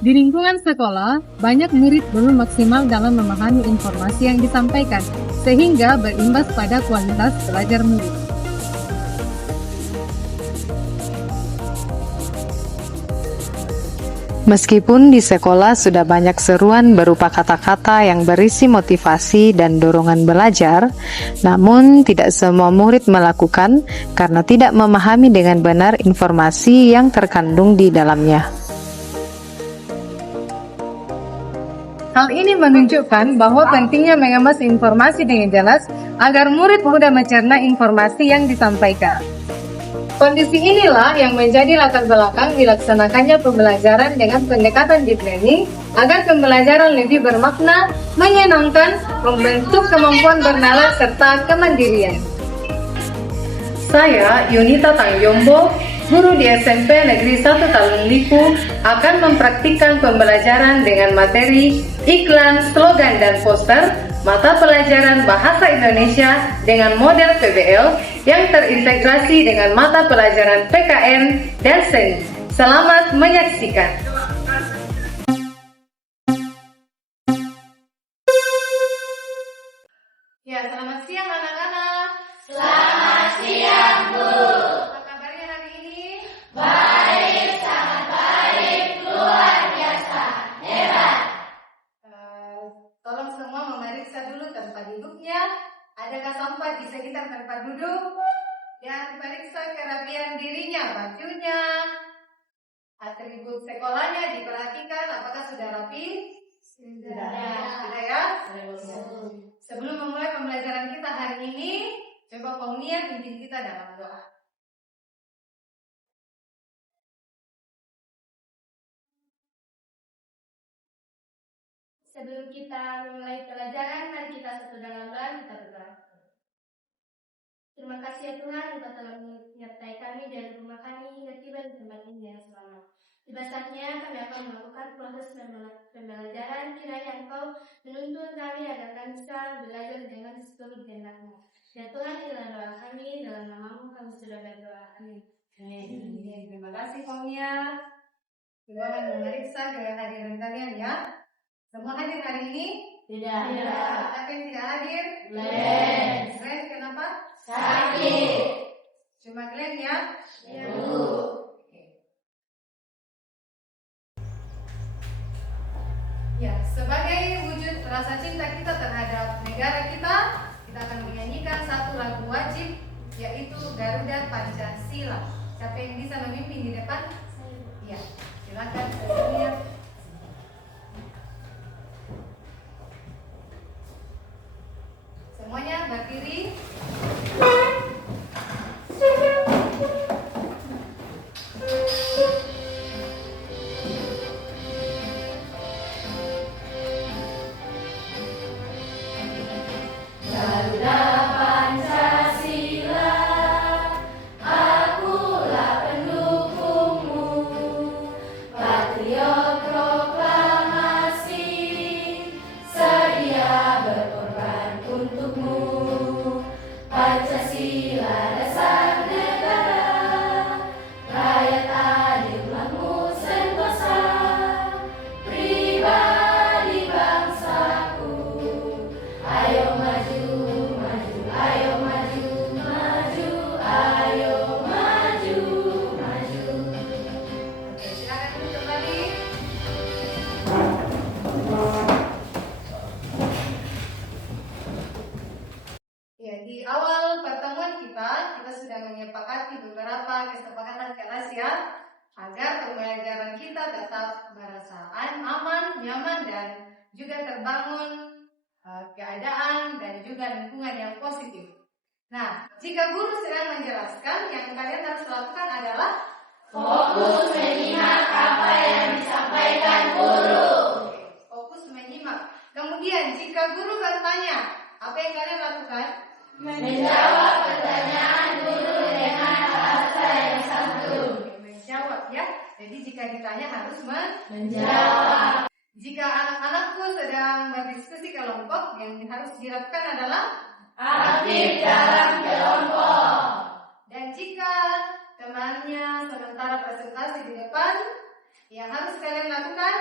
Di lingkungan sekolah, banyak murid belum maksimal dalam memahami informasi yang disampaikan, sehingga berimbas pada kualitas belajar murid. Meskipun di sekolah sudah banyak seruan berupa kata-kata yang berisi motivasi dan dorongan belajar, namun tidak semua murid melakukan karena tidak memahami dengan benar informasi yang terkandung di dalamnya. Hal ini menunjukkan bahwa pentingnya mengemas informasi dengan jelas agar murid mudah mencerna informasi yang disampaikan. Kondisi inilah yang menjadi latar belakang dilaksanakannya pembelajaran dengan pendekatan deep learning agar pembelajaran lebih bermakna, menyenangkan, membentuk kemampuan bernalar serta kemandirian. Saya, Yunita Tangyombo, guru di SMP Negeri 1 Talun Liku, akan mempraktikkan pembelajaran dengan materi iklan, slogan, dan poster mata pelajaran Bahasa Indonesia dengan model PBL yang terintegrasi dengan mata pelajaran PKN dan seni. Selamat menyaksikan. Ya, selamat siang anak-anak. Selamat siang, Bu. Apa kabarnya hari ini? Baik, sangat baik, luar biasa, hebat. Tolong semua memeriksa dulu tempat duduknya. Adakah sampah di sekitar tempat duduk? Dan periksa kerapian dirinya, bajunya, atribut sekolahnya diperhatikan apakah sudah rapi? Sudah ya? Sebelum memulai pembelajaran kita hari ini, coba kau niat pimpin kita dalam doa. Sebelum kita mulai pelajaran, mari kita satu dalam doa, kita berdoa. Terima kasih ya Tuhan, Engkau telah menyertai kami dari rumah kami hingga tiba di tempat ini yang selamat. Tiba saatnya kami akan melakukan proses pembelajaran, kiranya Engkau menuntun kami agar kami bisa belajar dengan seluruh kehendak-Mu. Ya Tuhan, inilah doa kami, dalam nama-Mu kami sudah berdoa. Amin. Terima kasih Konya. Coba akan memeriksa kehadiran kalian ya. Semua hadir hari ini? Tidak. Siapa yang tidak hadir? Les. Kenapa? Sakit. Cuma Glenn ya? Ya, Bu. Ya, sebagai wujud rasa cinta kita terhadap negara kita akan menyanyikan satu lagu wajib, yaitu Garuda Pancasila. Siapa yang bisa memimpin di depan? Ya, silakan semuanya. Semuanya berdiri. Di awal pertemuan kita sudah menyepakati beberapa kesepakatan kelas ya, agar pembelajaran kita tetap merasa aman, nyaman, dan juga terbangun keadaan dan juga lingkungan yang positif. Nah, jika guru sedang menjelaskan, yang kalian harus lakukan adalah fokus menyimak apa yang disampaikan guru. Fokus menyimak. Kemudian, jika guru bertanya, apa yang kalian lakukan? Menjawab pertanyaan guru dengan bahasa yang santun. Menjawab ya. Jadi jika ditanya harus menjawab. Jika anak-anakku sedang berdiskusi kelompok, yang harus dilakukan adalah aktif dalam kelompok. Dan jika temannya sementara presentasi di depan, Yang harus kalian lakukan?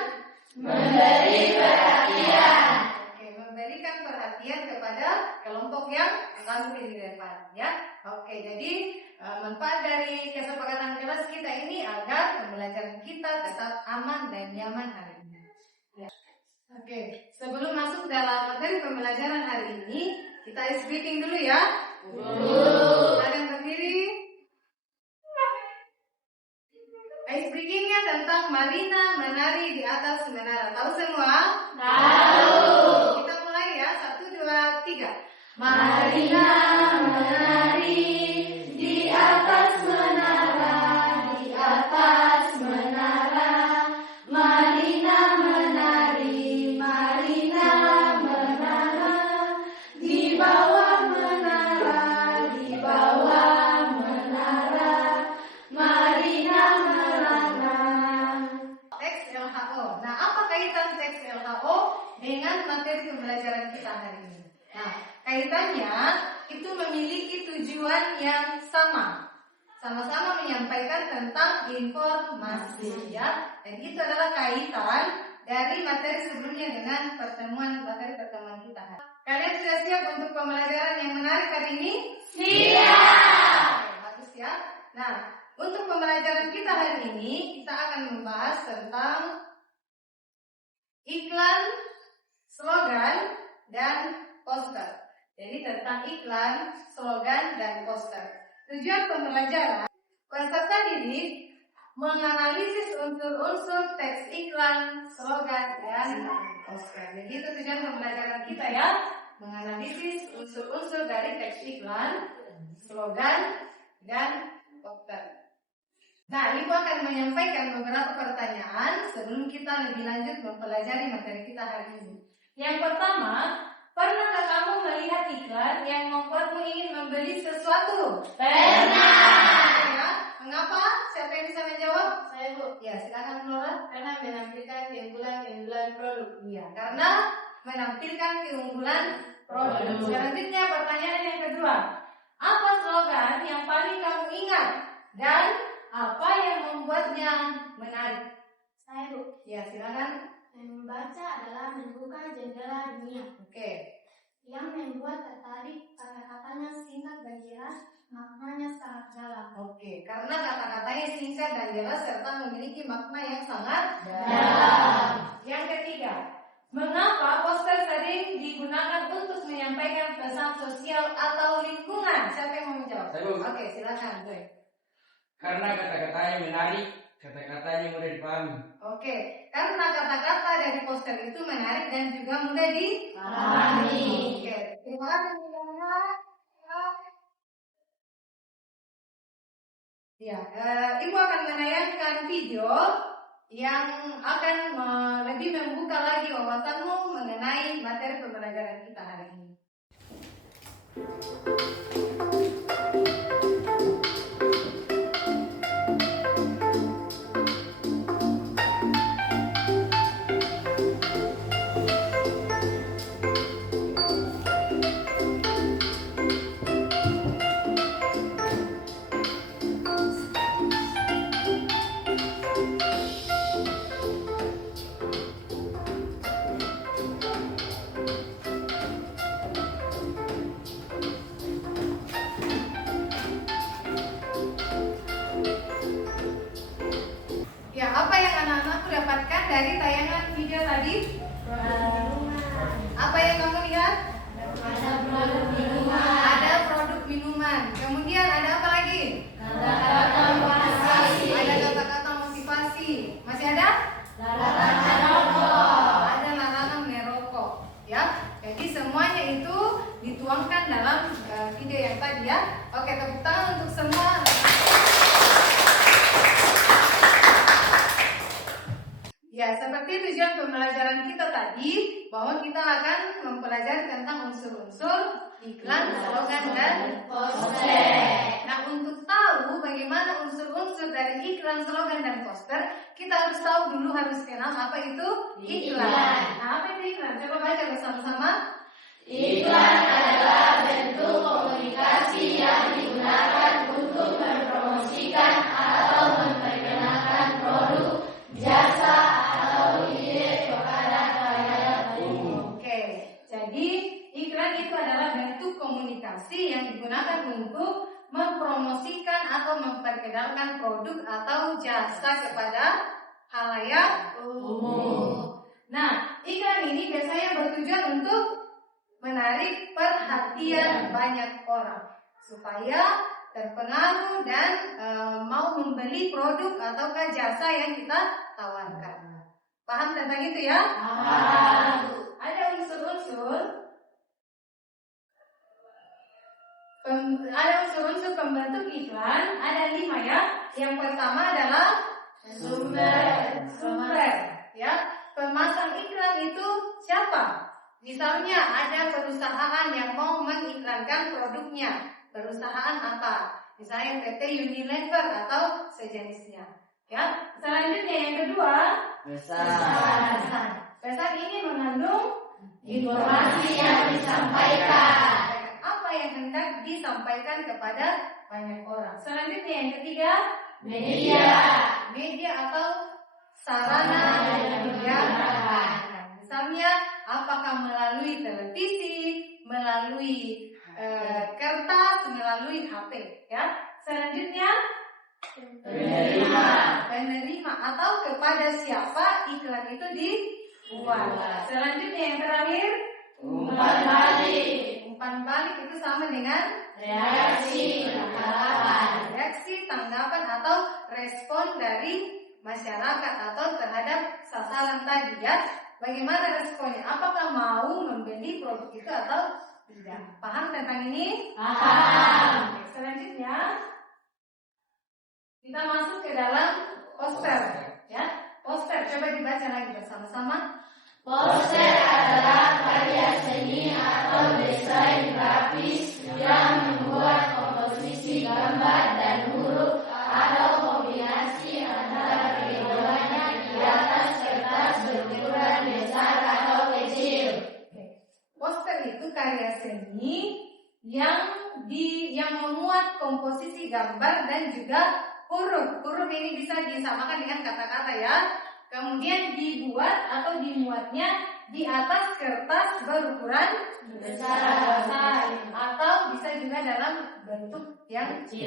Memberi perhatian. Oke, memberikan perhatian kepada kelompok yang tampil di depan, ya. Oke, jadi manfaat dari kesepakatan kelas kita ini agar pembelajaran kita tetap aman dan nyaman hari ini. Ya. Oke, sebelum masuk dalam materi pembelajaran hari ini, kita ice breaking dulu ya. Kalian berdiri. Ice breakingnya tentang Marina menari di atas menara. Tahu semua? Tahu. Kita mulai ya. 1, 2, 3. Marina menari di atas menara, di atas menara. Marina menari, Marina menara, di bawah menara, di bawah menara. Marina menara. Teks LHO. Nah, apa kaitan teks LHO dengan materi pembelajaran kita hari ini? Nah, kaitannya itu memiliki tujuan yang sama. Sama-sama menyampaikan tentang informasi, ya. Dan itu adalah kaitan dari materi sebelumnya dengan materi pertemuan kita. Kalian sudah siap untuk pembelajaran yang menarik hari ini? Siap. Oke, bagus ya. Nah, untuk pembelajaran kita hari ini, kita akan membahas tentang iklan, slogan, dan poster. Jadi tentang iklan, slogan, dan poster. Tujuan pembelajaran, peserta didik menganalisis unsur-unsur teks iklan, slogan, dan poster. Jadi itu tujuan pembelajaran kita ya, menganalisis unsur-unsur dari teks iklan, slogan, dan poster. Nah, Ibu akan menyampaikan beberapa pertanyaan sebelum kita lebih lanjut mempelajari materi kita hari ini. Yang pertama, pernahkah kamu melihat iklan yang membuatmu ingin membeli sesuatu? Pernah. Ya, mengapa? Siapa yang bisa menjawab? Saya, Bu. Ya, silakan Lola. Karena menampilkan keunggulan produk. Iya, karena menampilkan keunggulan produk. Selanjutnya pertanyaan yang kedua. Apa slogan yang paling kamu ingat? Dan apa yang membuatnya menarik? Saya, Bu. Ya, silakan. Membaca adalah membuka jendela dunia. Oke. Yang membuat tertarik, kata-katanya singkat dan jelas, maknanya sangat dalam. Oke, karena kata-katanya singkat dan jelas serta memiliki makna yang sangat dalam. Yang ketiga, mengapa poster sering digunakan untuk menyampaikan pesan sosial atau lingkungan? Siapa yang mau menjawab? Saya, Bu. Oke, silakan. Boy. Karena kata-katanya menarik, kata-katanya mudah dipahami. Oke, karena kata-kata dari poster itu menarik dan juga mudah Dipahami. Oke, terima kasih. Ya, Ibu akan menayangkan video yang akan lebih membuka lagi wawasanmu mengenai materi pembelajaran kita hari ini. Ya, apa yang anak-anakku dapatkan dari tayangan video tadi? Apa yang kamu lihat? Ada produk minuman. Ada produk minuman. Kemudian ada apa lagi? Kata-kata motivasi. Ada kata-kata motivasi. Masih ada? Larangan rokok. Ada larangan merokok. Ya, jadi semuanya itu dituangkan dalam video yang tadi ya. Oke, tepuk tangan untuk semua. Ya, seperti tujuan pembelajaran kita tadi, bahwa kita akan mempelajari tentang unsur-unsur iklan, slogan, dan Poster. Nah, untuk tahu bagaimana unsur-unsur dari iklan, slogan, dan poster, kita harus tahu dulu, harus kenal apa itu iklan. Iklan. Nah, apa itu iklan? Coba baca bersama-sama. Iklan adalah bentuk komunikasi yang digunakan untuk mempromosikan atau memperkenalkan produk, jasa, komunikasi yang digunakan untuk mempromosikan atau memperkenalkan produk atau jasa kepada halayak umum. Nah, iklan ini biasanya bertujuan untuk menarik perhatian banyak orang supaya terpengaruh dan mau membeli produk ataukah jasa yang kita tawarkan. Paham tentang itu ya? Ada unsur-unsur pembentuk iklan, ada 5 ya. Yang pertama adalah sumber ya. Pemasang iklan itu siapa? Misalnya ada perusahaan yang mau mengiklankan produknya. Perusahaan apa? Misalnya PT Unilever atau sejenisnya. Ya. Selanjutnya yang kedua, pesan ini mengandung informasi yang disampaikan. Apa yang hendak disampaikan kepada banyak orang. Selanjutnya yang ketiga, media atau sarana penyiaran. Misalnya apakah melalui televisi, melalui kertas, melalui HP ya. Selanjutnya penerima atau kepada siapa iklan itu dibuat. Selanjutnya yang terakhir, umpan balik itu sama dengan reaksi, tanggapan atau respon dari masyarakat atau terhadap sasaran tadi ya. Bagaimana responnya? Apakah mau membeli produk itu atau tidak? Paham tentang ini? Paham. Selanjutnya kita masuk ke dalam poster ya. Poster coba dibaca lagi bersama-sama. Poster adalah karya seni atau desain grafis yang membuat komposisi gambar dan huruf atau kombinasi antara keduanya di atas kertas berukuran besar atau kecil. Poster itu karya seni yang memuat komposisi gambar dan juga huruf. Huruf ini bisa disamakan dengan kata-kata ya. Kemudian dibuat atau dimuatnya di atas kertas berukuran besar atau bisa juga dalam bentuk yang kecil.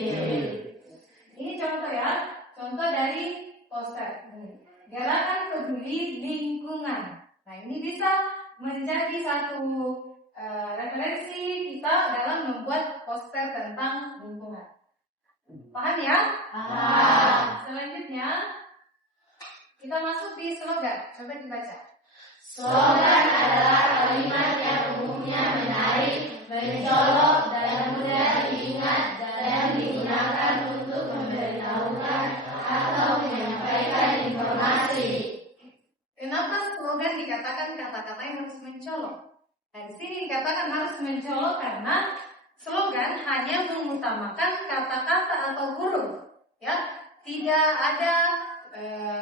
Ini contoh ya, contoh dari poster. Gerakan peduli lingkungan. Nah ini bisa menjadi satu referensi kita dalam membuat poster tentang lingkungan. Paham ya? Paham. Selanjutnya kita masuk di slogan. Coba dibaca. Slogan adalah kalimat yang umumnya menarik, mencolok, dan mudah diingat dan digunakan untuk memberitahukan atau menyampaikan informasi. Kenapa slogan dikatakan kata-kata yang harus mencolok? Nah, di sini dikatakan harus mencolok karena slogan hanya mengutamakan kata-kata atau huruf, ya, tidak ada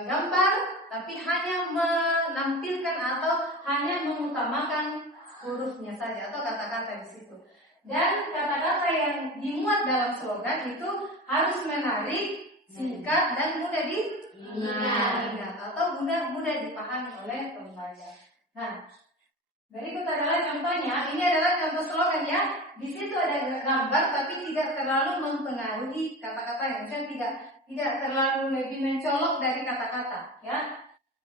gambar, tapi hanya menampilkan atau hanya mengutamakan hurufnya saja atau kata-kata di situ. Dan kata-kata yang dimuat dalam slogan itu harus menarik, singkat dan mudah diingat atau mudah dipahami oleh pembaca. Nah, berikut adalah contohnya. Ini adalah contoh slogan ya. Di situ ada gambar tapi tidak terlalu mempengaruhi kata-katanya. Tidak terlalu lebih mencolok dari kata-kata ya.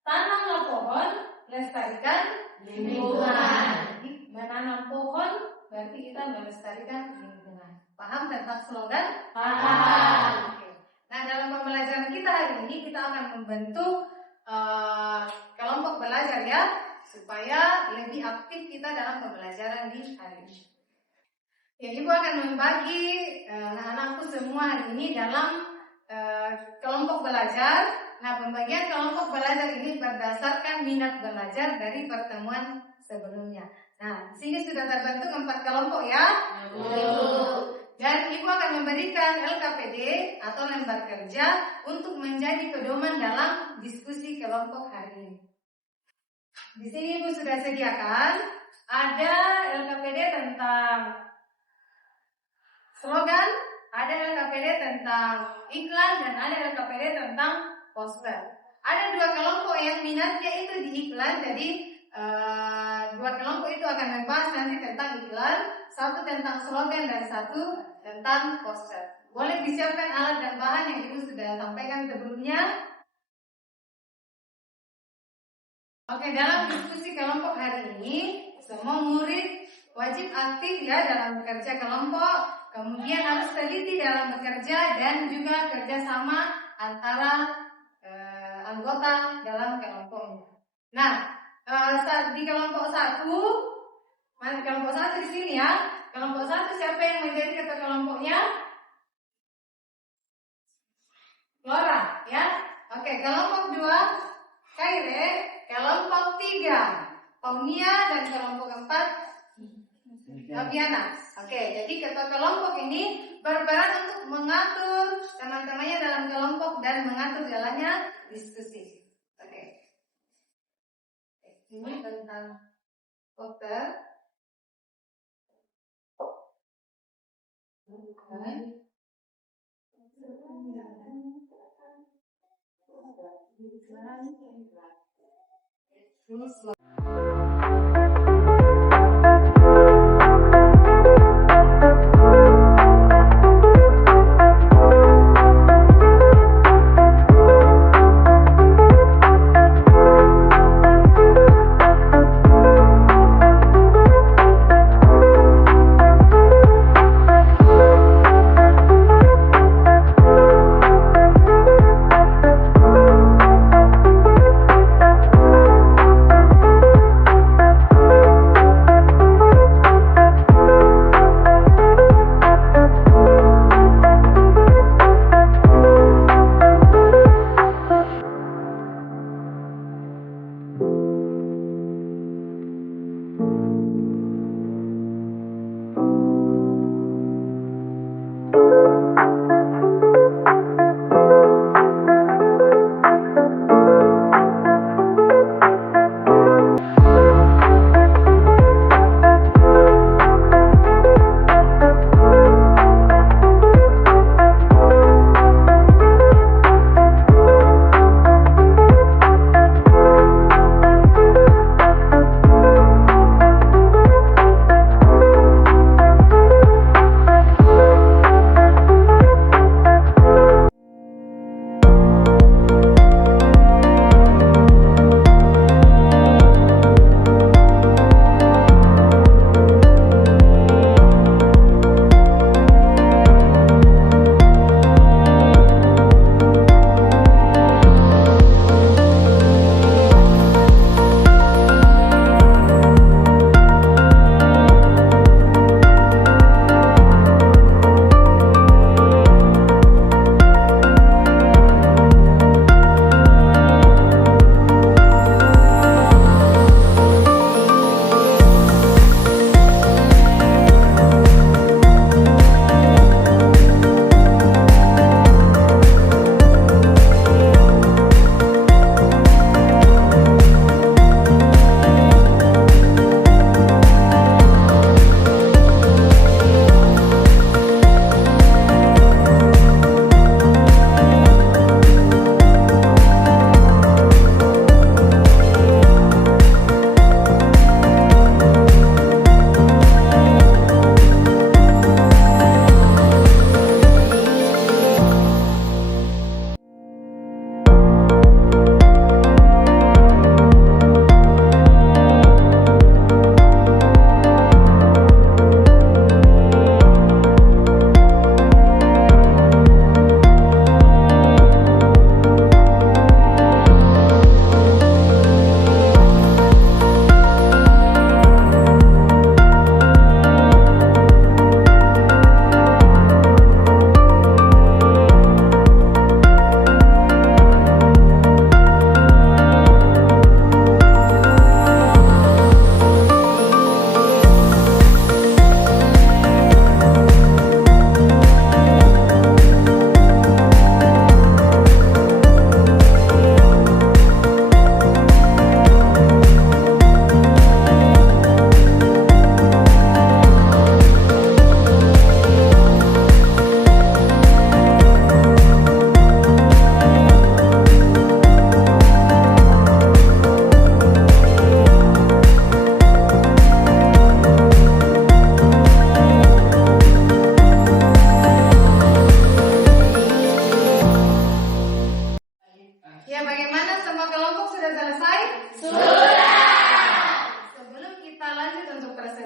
Tanamlah pohon, lestarikan lingkungan. Jadi, menanam pohon berarti kita melestarikan lingkungan. Paham tentang slogan? Paham. Oke. Nah, dalam pembelajaran kita hari ini kita akan membentuk kelompok belajar ya, supaya lebih aktif kita dalam pembelajaran di hari ini. Ya, Ibu akan membagi anak-anakku semua hari ini dalam kelompok belajar. Nah, pembagian kelompok belajar ini berdasarkan minat belajar dari pertemuan sebelumnya. Nah, di sini sudah terbentuk 4 kelompok ya. Dan Ibu akan memberikan LKPD atau lembar kerja untuk menjadi pedoman dalam diskusi kelompok hari ini. Di sini Ibu sudah sediakan ada LKPD tentang slogan, ada LKPD tentang iklan, dan ada LKPD tentang poster. Ada 2 kelompok yang minatnya itu di iklan, jadi 2 kelompok itu akan membahas nanti tentang iklan. satu tentang slogan dan satu tentang poster. Boleh disiapkan alat dan bahan yang Ibu sudah sampaikan sebelumnya. Oke, dalam diskusi kelompok hari ini, semua murid wajib aktif ya dalam bekerja kelompok, kemudian harus teliti dalam bekerja dan juga kerjasama antara anggota dalam kelompoknya. Nah, di kelompok satu di sini ya. Kelompok satu siapa yang menjadi ketua kelompoknya? Flora, ya. Oke, kelompok 2 Kaire, kelompok 3 Paunia dan kelompok 4 Fabiana. Oke, jadi ketua kelompok ini berperan untuk mengatur teman-temannya dalam kelompok dan mengatur jalannya diskusi. Oke. Ini tentang poster.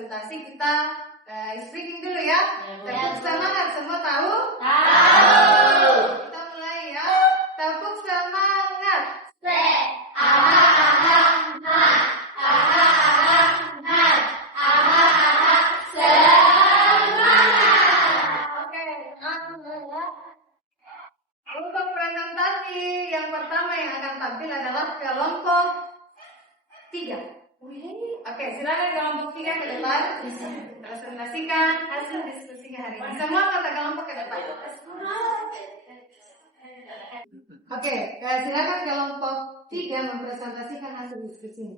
presentasi kita speaking dulu ya. Tepuk semangat, semua tahu? Kita mulai ya. Tepuk semangat. Oke. Untuk presentasi yang pertama yang akan tampil adalah kelompok 3. Oke, silakan kelompok 3 ke depan. Presentasikan hasil diskusinya hari ini. Semua kata kelompok ke depan. Oke, silakan kelompok 3 mempresentasikan hasil diskusinya.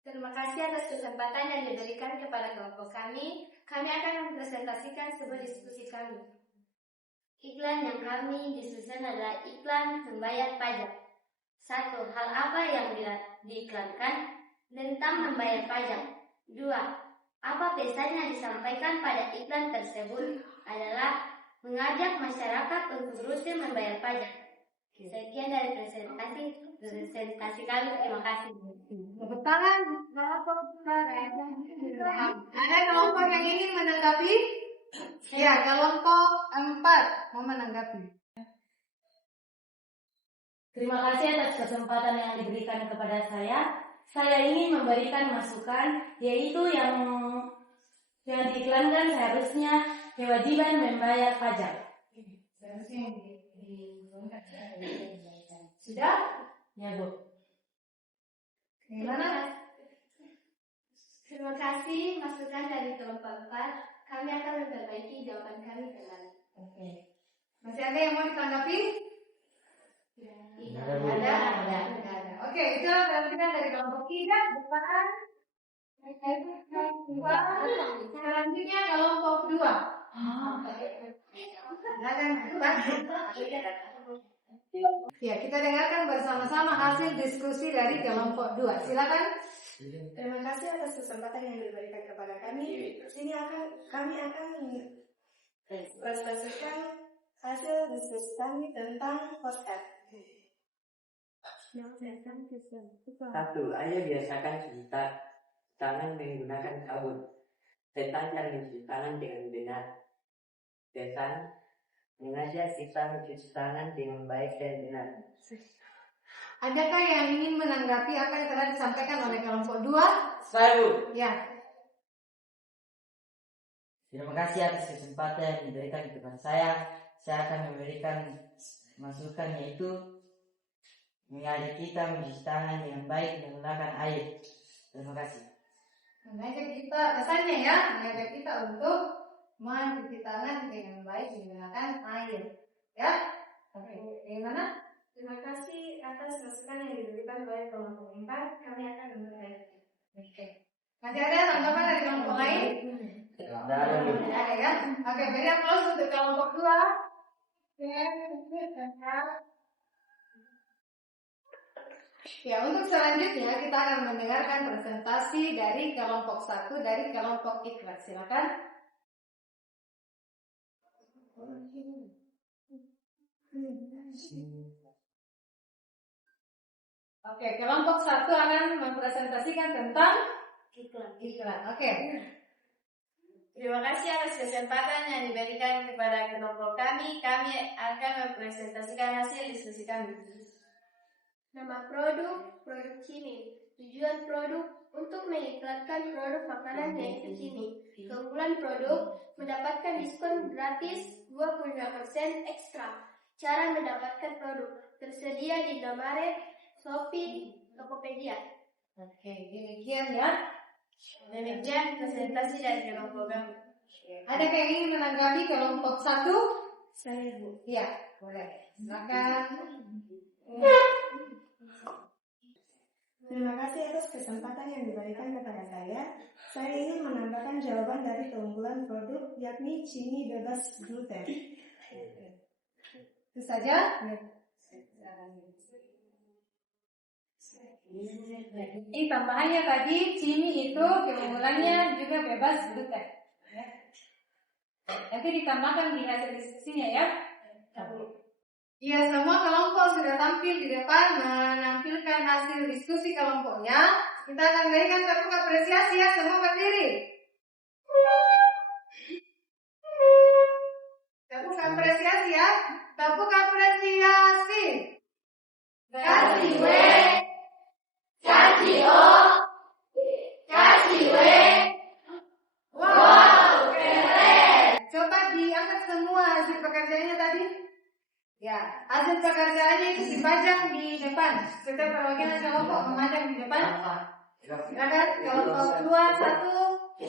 Terima kasih atas kesempatan yang diberikan kepada kelompok kami. Kami akan mempresentasikan sebuah diskusi kami. Iklan yang kami disusun adalah iklan membayar pajak. 1. Hal apa yang diiklankan? Tentang membayar pajak. 2. Apa pesan yang disampaikan pada iklan tersebut adalah mengajak masyarakat untuk rutin membayar pajak. Sekian dari presentasi kami. Terima kasih. Tepuk tangan. Ada kelompok yang ingin menanggapi? Ya, kelompok 4 mau menanggapi. Terima kasih atas kesempatan yang diberikan kepada saya. Saya ingin memberikan masukan, yaitu yang diiklankan seharusnya kewajiban membayar pajak. Sudah? Ya, Bu. Gimana? Terima kasih masukan dari kelompok 4. Kami akan memperbaiki jawaban kami kembali. Oke. Masih ada yang mau ditanggapi? Iya. Ada. Oke, itu berarti kan dari kelompok 3 depan. Selanjutnya kelompok 2. Ya, kita dengarkan bersama-sama hasil diskusi dari kelompok 2. Silakan. Terima kasih atas kesempatan yang diberikan kepada kami. Sini kami akan presentasikan hasil diskusi kami tentang podcast. 1. Ayo biasakan cuci tangan menggunakan sabun. Tentang cara mencuci tangan dengan benar. Pesan, mengajak kita mencuci tangan dengan baik dan benar. Adakah yang ingin menanggapi apa yang telah disampaikan oleh kelompok 2? Saya, Bu. Ya. Terima kasih atas kesempatan yang diberikan kepada saya. Saya akan memberikan masukan, yaitu mengajak kita mencuci tangan dengan baik menggunakan air. Terima kasih. Mengajak kita, pesannya ya, mengajak kita untuk mencuci tangan dengan baik menggunakan air. Ya? Oke. Gimana? Terima kasih atas masukan yang diberikan oleh kelompok 4. Kami akan memperbaiki. Oke. Masih ada tanggapan dari kelompok lain? Ada ya? Oke, beri aplaus untuk kelompok 2. Ya, untuk selanjutnya kita akan mendengarkan presentasi dari kelompok 1 dari kelompok ikhlas. Silakan. Oke, kelompok 1 akan mempresentasikan tentang iklan. Oke. Terima kasih atas kesempatan yang diberikan kepada kelompok kami. Kami akan mempresentasikan hasil diskusi kami. Nama produk Kimi. Tujuan produk untuk mengiklankan produk makanan yaitu Kimi. Keunggulan produk mendapatkan diskon gratis 25% ekstra. Cara mendapatkan produk tersedia di Indomaret, Shopee, Tokopedia. Oke, demikian ya. Demikian presentasi dari kelompok kami. Ada yang ingin menanggapi kelompok 1? Saya Bu. Iya, boleh. Silakan. Terima kasih atas kesempatan yang diberikan kepada saya. Saya ingin menambahkan jawaban dari keunggulan produk, yakni Kimi bebas gluten. Itu saja. Ini tambahannya tadi, Kimi itu keunggulannya juga bebas gluten. Ya. Nanti ditambahkan di hasil diskusinya ya. Ya, semua kelompok sudah tampil di depan menampilkan hasil diskusi kelompoknya. Kita akan berikan tepuk apresiasi ya, semua berdiri. Ya, hasil pekerjaannya itu dipajang di depan. Setiap perwakilan kelompok memajang di depan. Silakan kelompok 2,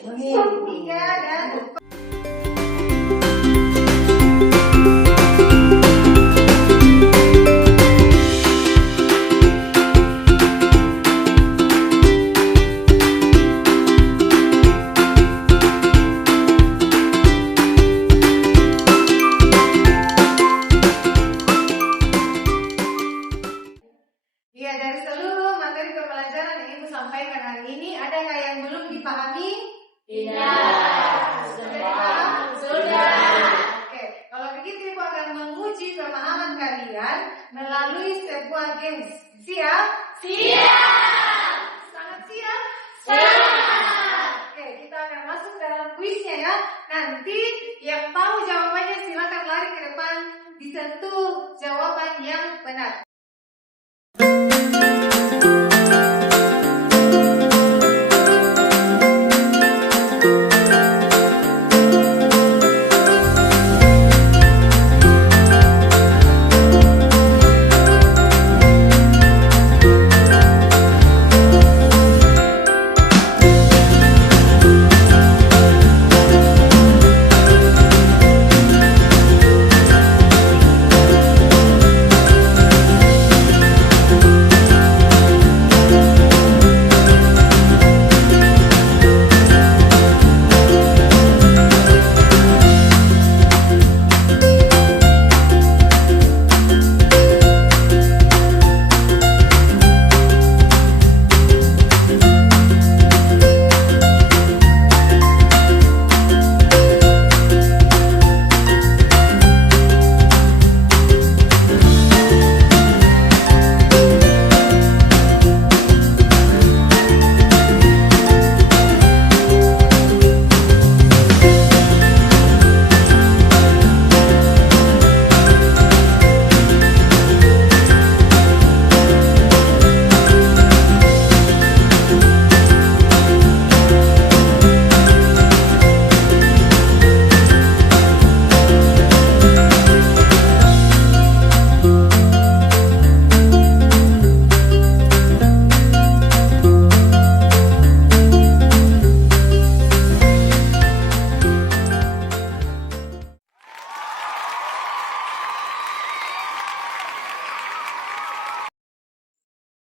1, 3 dan ya, dari seluruh materi pembelajaran yang Ibu sampaikan hari ini, adakah yang belum dipahami? Tidak. Sudah. Oke, kalau begitu Ibu akan menguji pemahaman kalian melalui sebuah games. Siap? Siap. Sangat siap? Siap. Oke, kita akan masuk dalam kuisnya ya. Nanti yang tahu jawabannya silakan lari ke depan, disentuh jawaban yang benar.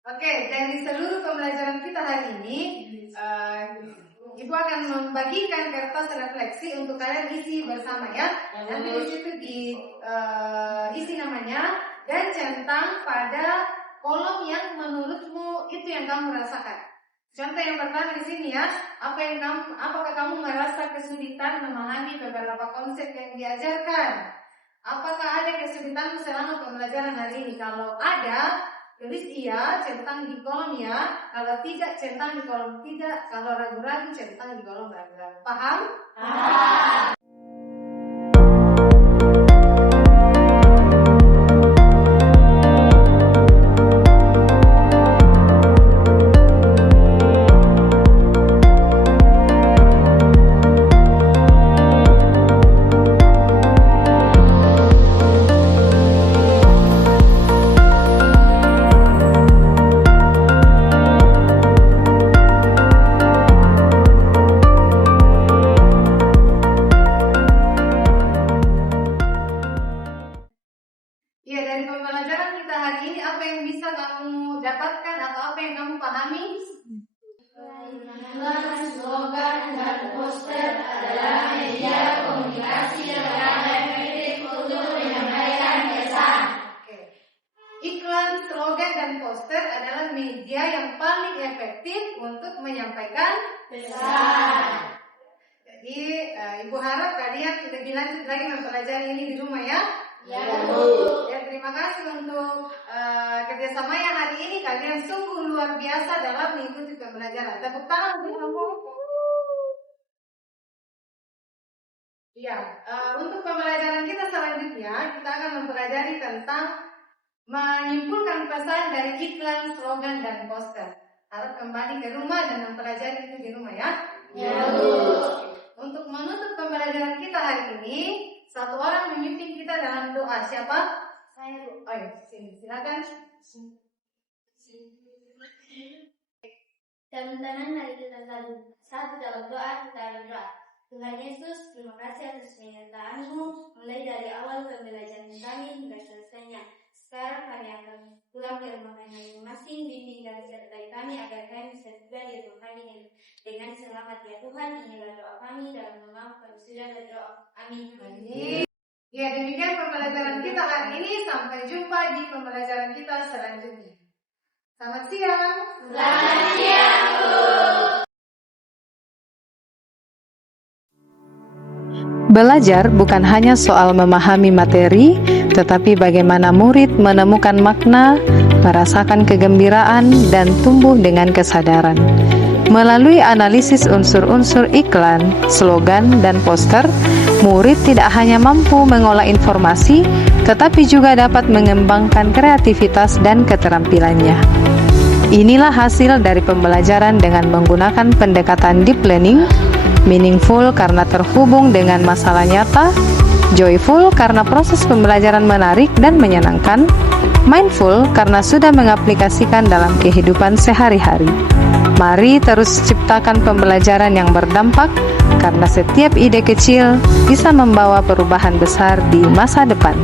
Oke, dari seluruh pembelajaran kita hari ini, Ibu akan membagikan kertas refleksi untuk kalian isi bersama ya. Nanti di situ diisi namanya dan centang pada kolom yang menurutmu itu yang kamu rasakan. Contoh yang pertama di sini ya, apakah kamu merasa kesulitan memahami beberapa konsep yang diajarkan? Apakah ada kesulitan selama pembelajaran hari ini? Kalau ada, tulis iya, centang di kolom ya. Kalau tidak, centang di kolom tidak. Kalau ragu-ragu, centang di kolom ragu-ragu. Paham? Paham. Ya, dari pembelajaran kita hari ini, apa yang bisa kamu dapatkan atau apa yang kamu pahami? Slogan dan poster adalah media komunikasi yang efektif untuk menyampaikan pesan. Oke. Iklan, slogan, dan poster adalah media yang paling efektif untuk menyampaikan Pesan. Jadi, Ibu harap kalian lebih lanjut lagi mempelajari ini di rumah ya. Ya, Bu. Ya, terima kasih untuk kerjasamanya hari ini. Kalian sungguh luar biasa dalam mengikuti pembelajaran. Tepuk tangan untuk kamu. Ya, untuk pembelajaran kita selanjutnya, kita akan mempelajari tentang menyimpulkan pesan dari iklan, slogan, dan poster. Harap kembali ke rumah dan mempelajari itu di rumah ya. Ya, Bu. Untuk menutup pembelajaran kita hari ini, satu orang memimpin kita dalam doa. Siapa? Oh iya, silakan. Teman-teman, mari kita satu dalam doa, kita berdoa. Tuhan Yesus, terima kasih atas penyertaan-Mu mulai dari awal pembelajaran kami hingga selesainya. Sekarang kami akan pulang ke rumah kami masing-masing, bimbing dan sertai kami agar kami bisa tiba di rumah kami dengan selamat ya Tuhan. Inilah doa kami dalam nama kami sudah berdoa. Amin. Ya, demikian pembelajaran kita hari ini. Sampai jumpa di pembelajaran kita selanjutnya. Selamat siang. Selamat siang, Bu. Belajar bukan hanya soal memahami materi, tetapi bagaimana murid menemukan makna, merasakan kegembiraan, dan tumbuh dengan kesadaran. Melalui analisis unsur-unsur iklan, slogan, dan poster, murid tidak hanya mampu mengolah informasi, tetapi juga dapat mengembangkan kreativitas dan keterampilannya. Inilah hasil dari pembelajaran dengan menggunakan pendekatan deep learning, meaningful karena terhubung dengan masalah nyata, joyful karena proses pembelajaran menarik dan menyenangkan, mindful karena sudah mengaplikasikan dalam kehidupan sehari-hari. Mari terus ciptakan pembelajaran yang berdampak, karena setiap ide kecil bisa membawa perubahan besar di masa depan.